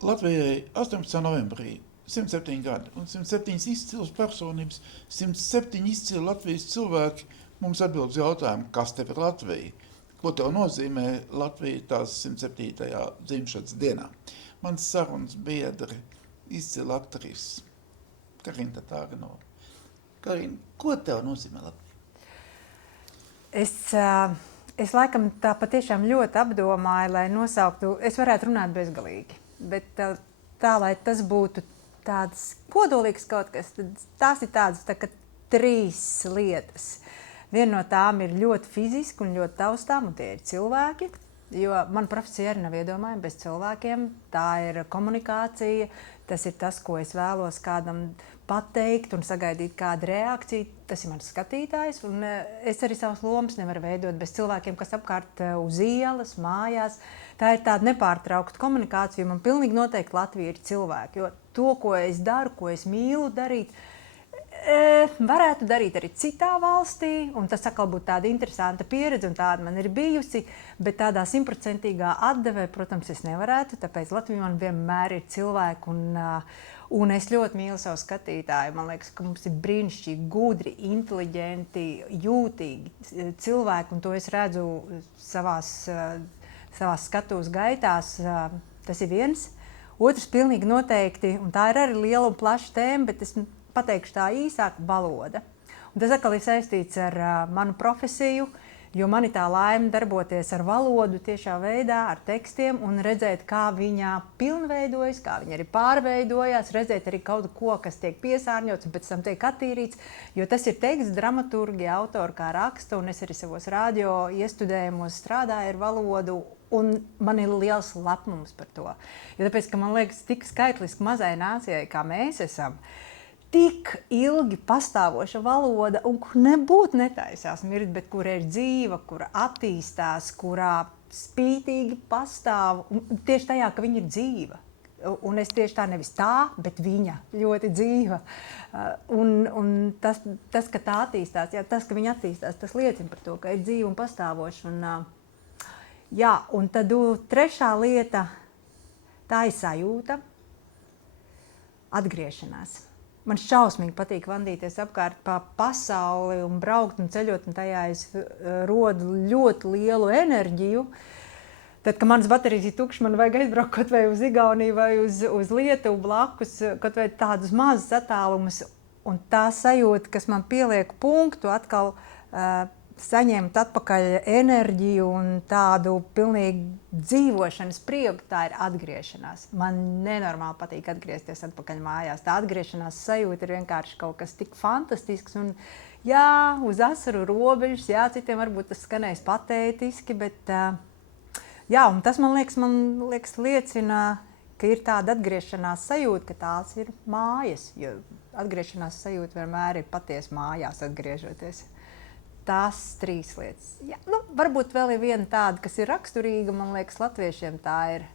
Latvijai 18. novembrī 107 gadi un 107 izcils personības, 107 izcili Latvijas cilvēki mums atbild uz jautājumu, kas tev ir Latvija? Ko tev nozīmē Latvija tās 107. dzimšanas dienā? Mans sarunas biedri, izcili aktris Karina Tatāganova. Karina, ko tev nozīmē Latvija? Es laikam tā patiešām ļoti apdomāju, lai nosauktu, es varētu runāt bezgalīgi, bet tā, lai tas būtu tāds kodolīgs kaut kas, tad tās ir tādas tā, ka 3 lietas. Viena no tām ir ļoti fiziski un ļoti taustām, un tie ir cilvēki, jo mana profesija arī nav iedomājama bez cilvēkiem. Tā ir komunikācija, tas ir tas, ko es vēlos kādam pateikt un sagaidīt kādu reakciju. Tas ir mans skatītājs, un es arī savas lomas nevaru veidot bez cilvēkiem, kas apkārt uz ielas, mājās. Tā ir tāda nepārtraukta komunikācija, man pilnīgi noteikti Latvija ir cilvēki, jo to, ko es daru, ko es mīlu darīt, varētu darīt arī citā valstī, un tas atkal būtu tāda interesanta pieredze, un tāda man ir bijusi, bet tādā 100% atdevē, protams, es nevarētu, tāpēc Latvija man vienmēr ir cilvēki, un es ļoti mīlu savu skatītāju. Man liekas, ka mums ir brīnišķīgi, gudri, inteliģenti, jūtīgi cilvēki, un to es redzu savās skatuves gaitās. Tas ir viens. Otrs pilnīgi noteikti, un tā ir arī liela un plaša tēma, bet es pateikšu tā īsāk, valoda. Un tas atkal ir saistīts ar manu profesiju, jo man ir tā laime darboties ar valodu tiešā veidā, ar tekstiem un redzēt, kā viņa pilnveidojas, kā viņa arī pārveidojās, redzēt arī kaut ko, kas tiek piesārņots un pēc tam tiek attīrīts, jo tas ir teksts, dramaturgi, autori kā raksta, un es arī savos radio iestudējumos strādāju ar valodu, un man ir liels lepnums par to. Jo tāpēc, ka man liekas, tik skaitliski mazai nācijai, kā mēs esam, tik ilgi pastāvoša valoda, un kur nebūtu netaisās mirt, bet kura ir dzīva, kura attīstās, kurā spītīgi pastāv, un tieši tajā, ka viņa ir dzīva. Un es tieši tā nevis tā, bet viņa ļoti dzīva. Un tas, ka tā attīstās, jā, tas, ka viņa attīstās, tas liecina par to, ka ir dzīva un pastāvoša. Un tad trešā lieta, tā ir sajūta, atgriešanās. Man šausmīgi patīk vandīties apkārt pa pasauli un braukt un ceļot, un tajā es rodu ļoti lielu enerģiju. Tad, kad manas baterijas ir tukšas, man vajag aizbraukt kaut vai uz Igauniju vai uz Lietuvu blakus, kaut vai tādus mazus attālumus. Un tā sajūta, kas man pieliek punktu, atkal saņemt atpakaļ enerģiju un tādu pilnīgi dzīvošanas prieku, tā ir atgriešanās. Man nenormāli patīk atgriezties atpakaļ mājās. Tā atgriešanās sajūta ir vienkārši kaut kas tik fantastisks un jā, uz asaru robežas, jā, citiem varbūt tas skanēs patētiski, bet jā, un tas man liekas liecina, ka ir tāda atgriešanās sajūta, ka tās ir mājas, jo atgriešanās sajūta vienmēr ir patiesi mājās atgriežoties. Tās 3 lietas. Jā, varbūt vēl ir viena tāda, kas ir raksturīga, man liekas, latviešiem, tā ir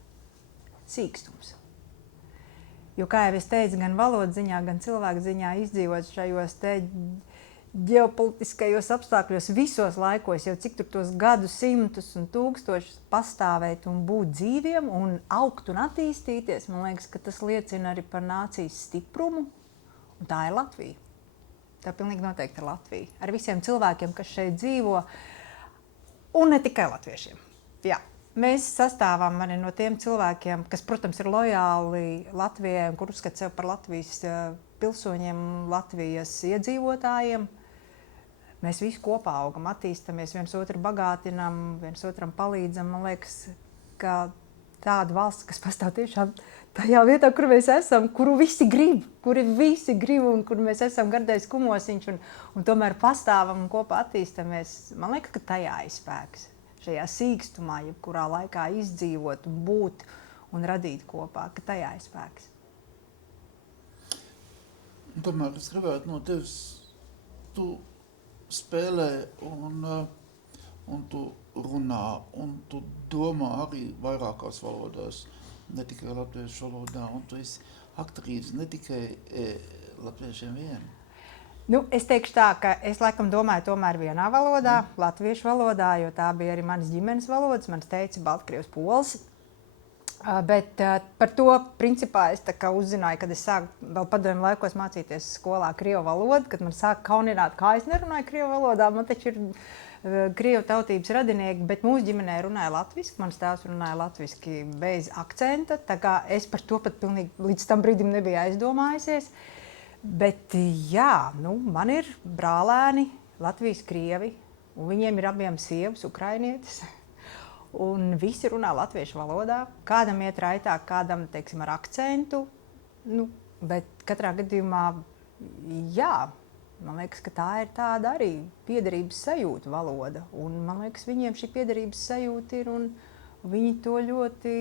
sīkstums. Jo, kā jau es teicu, gan valodas ziņā, gan cilvēku ziņā izdzīvot šajos te ģeopolitiskajos apstākļos visos laikos, jau cik tur tos gadu simtus un tūkstošus pastāvēt un būt dzīviem un augt un attīstīties, man liekas, ka tas liecina arī par nācijas stiprumu, un tā ir Latvija. Tā pilnīgi noteikti ir Latvija. Ar visiem cilvēkiem, kas šeit dzīvo, un ne tikai latviešiem. Jā, mēs sastāvam arī no tiem cilvēkiem, kas, protams, ir lojāli Latvijai un kur uzskata sev par Latvijas pilsoņiem, Latvijas iedzīvotājiem. Mēs visi kopā augam, attīstamies, viens otru bagātinam, viens otram palīdzam. Man liekas, ka tāda valsts, kas pastāv tiešām tajā vietā, kur mēs esam, kuri visi grib un kur mēs esam gardais kumosiņš un tomēr pastāvam un kopā attīstamies. Man liekas, ka tajā ir spēks. Šajā sīkstumā, jebkurā laikā izdzīvot un būt un radīt kopā, ka tajā ir spēks. Un tomēr es gribētu no tevis, tu spēlē un tu runā un tu domā arī vairākās valodās. Ne tikai latviešu valodā, un tu esi aktrīze ne tikai latviešiem vien. Es teikšu tā, ka es laikam domāju tomēr vienā valodā, latviešu valodā, jo tā bija arī manas ģimenes valodas, mans tētis Baltkrievs pols. Bet par to, principā, es uzzināju, kad es sāku vēl padomju laikos mācīties skolā krievu valodu, kad man sāka kaunināt, kā es nerunāju krievu valodā. Man taču ir krievu tautības radinieki, bet mūsu ģimenē runāja latviski. Mans tēvs runāja latviski bez akcenta, tā kā es par to pat pilnīgi līdz tam brīdim nebiju aizdomājusies. Bet jā, man ir brālēni Latvijas krievi, un viņiem ir abiem sievas ukrainietis. Un visi runā latviešu valodā. Kādam iet raitāk, kādam, teiksim, ar akcentu. Bet katrā gadījumā, jā, man liekas, ka tā ir tāda arī piederības sajūta valoda. Un man liekas, viņiem šī piederības sajūta ir, un viņi to ļoti,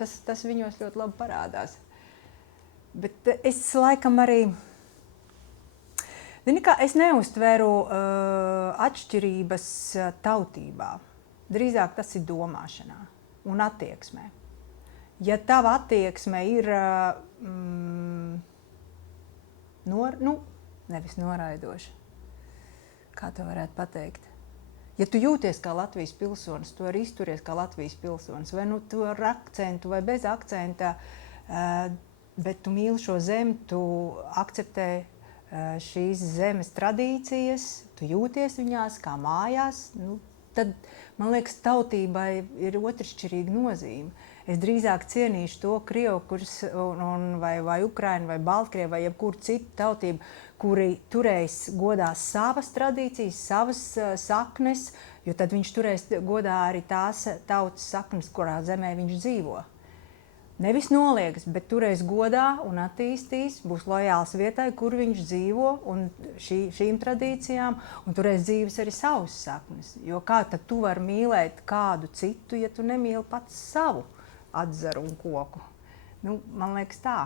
tas viņos ļoti labi parādās. Bet es laikam arī, es neuztveru atšķirības tautībā. Drīzāk tas ir domāšanā un attieksmē. Ja tava attieksme ir nevis noraidoša, kā to varētu pateikt? Ja tu jūties kā Latvijas pilsonis, tu arī izturies kā Latvijas pilsonis, vai tu ar akcentu vai bez akcenta, bet tu mīli šo zemi, tu akceptē šīs zemes tradīcijas, tu jūties viņās kā mājās, tad, man liekas, tautībai ir otršķirīga nozīme. Es drīzāk cienīšu to krievu, vai ukrainu, vai baltkrievu, vai jebkuru citu tautību, kuri turēs godā savas tradīcijas, savas saknes, jo tad viņš turēs godā arī tās tautas saknes, kurā zemē viņš dzīvo. Nevis noliekas, bet turēs godā un attīstīs, būs lojāls vietai, kur viņš dzīvo un šīm tradīcijām, un turēs dzīves arī savas saknes. Jo kā tad tu vari mīlēt kādu citu, ja tu nemīli pats savu atzaru un koku? Man liekas tā.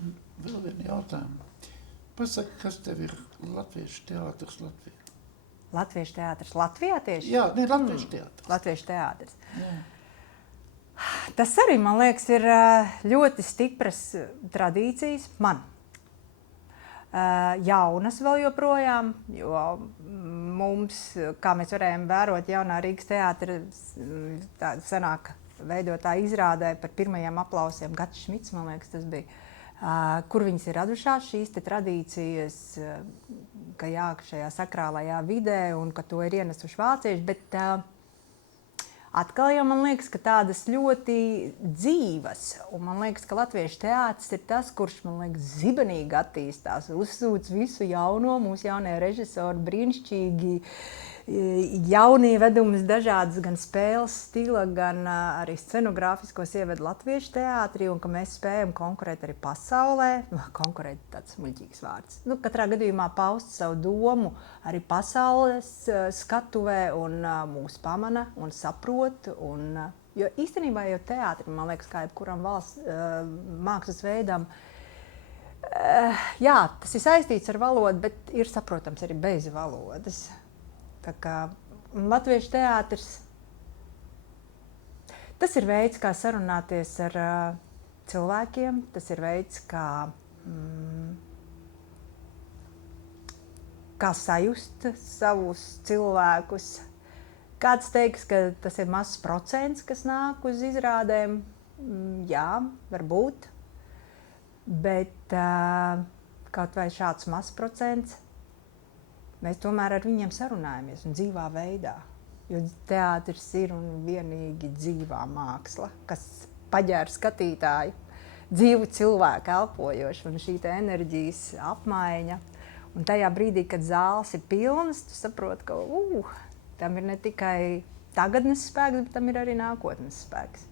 Un vēl vienu jautājumu. Pasaki, kas tev ir Latviešu teātris Latvijā? Latviešu teātris Latvijā tieši? Jā, Latviešu teātris. Latviešu teātris. Jā. Tas arī, man liekas, ir ļoti stipras tradīcijas man. Jaunas vēl joprojām, jo mums, kā mēs varējām vērot jaunā Rīgas teātra tāda senāka veidotā izrādē par pirmajiem aplausiem, Gats Šmits, man liekas, tas bija, kur viņas ir radušās šīs te tradīcijas, ka jā, šajā sakrālajā vidē un ka to ir ienesuši vācieši, bet atkal jau man liekas, ka tādas ļoti dzīvas, un man liekas, ka Latviešu teātris ir tas, kurš, man liekas, zibenīgi attīstās, uzsūc visu jauno, mūsu jaunie režisori brīnišķīgi, jaunie vedumus dažādas, gan spēles stila, gan arī scenogrāfiskos ieved Latviešu teātrī, un ka mēs spējam konkurēt arī pasaulē, konkurēt tāds muļķīgs vārds. Katrā gadījumā paust savu domu arī pasaules skatuvē, un mūs pamana un saprot, jo īstenībā jau teātri, man liekas, kā jebkuram valsts mākslas veidam, jā, tas ir saistīts ar valodu, bet ir saprotams arī bez valodas. Tā kā Latviešu teātris, tas ir veids, kā sarunāties ar cilvēkiem, tas ir veids, kā sajust savus cilvēkus. Kāds teiks, ka tas ir mazs procents, kas nāk uz izrādēm. Jā, varbūt, bet kaut vai šāds mazs procents, mēs tomēr ar viņiem sarunājamies un dzīvā veidā, jo teātris ir un vienīgi dzīvā māksla, kas paģēra skatītāju, dzīvu cilvēku elpojoši, un šī te enerģijas apmaiņa. Un tajā brīdī, kad zāles ir pilnas, tu saproti, ka tam ir ne tikai tagadnes spēks, bet tam ir arī nākotnes spēks.